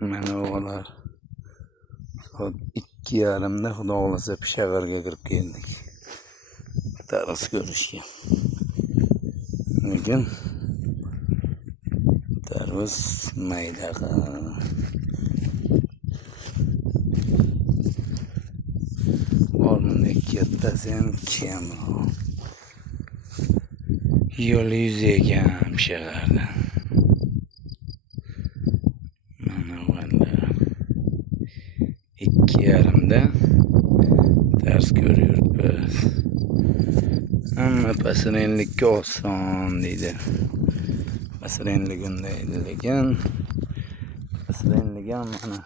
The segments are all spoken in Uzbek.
Mana o'g'illar soat 2:30da xudo xolasa Pishag'arga kirib keldik. Tarvuz ko'rishga. Lekin tarvuz maydaqa. O'rnida kattasi ham kamroq. Yo'l yuzi ekan Pishag'arda. Mana o'g'illar 2:30da dars ko'ryapmiz. Hamma pasrenlikka oson deydi. Pasrenlik unday lekin pasrenlik ham mana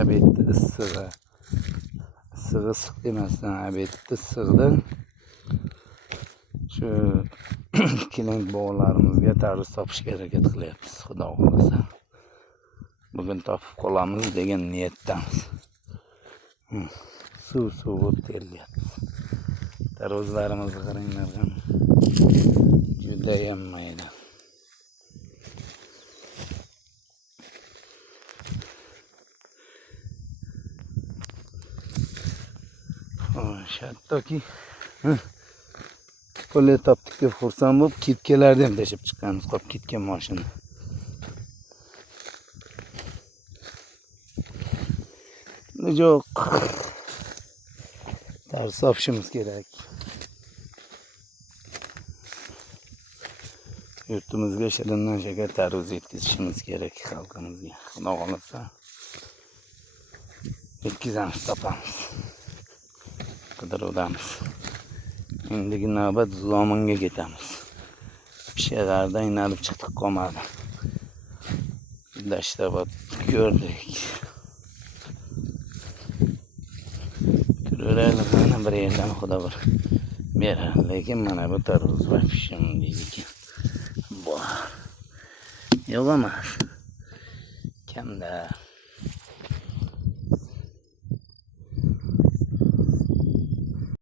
obedda issig'i. Issig'i issiq emasdan obedda issig'ida shu kelin bog'larimizga tarvuz topishga harakat qilyapmiz, xudo xolasa. Bugun topib qolamiz degan niyatdamiz. Suv bo'lib teryapmiz. Tarvuzlarimizni qaranglar ham juda ham mayda. Xo'sh, hattoki pulni topdik deb xursand bo'lib, ketkalarni ham tashib chiqqanmiz, qolib ketgan mashina. Yo'q. Tarvuz topishimiz kerak. Yurtimizga shirindan shakar tarvuz yetkazishimiz kerak xalqimizga. Xudo xolasa yetkazamiz, topamiz. Qidiruvdamiz. Endigi navbat Zominga ketamiz. Pishag'arda inalib chiqdik, qolmadi. Dashtabod ko'rdik. Turaveraylik, mana bir yerdan xudo bir berar. Lekin mana bu tarvuz va pishim deydi ekan. Bor. Yo'q emas. Kamda.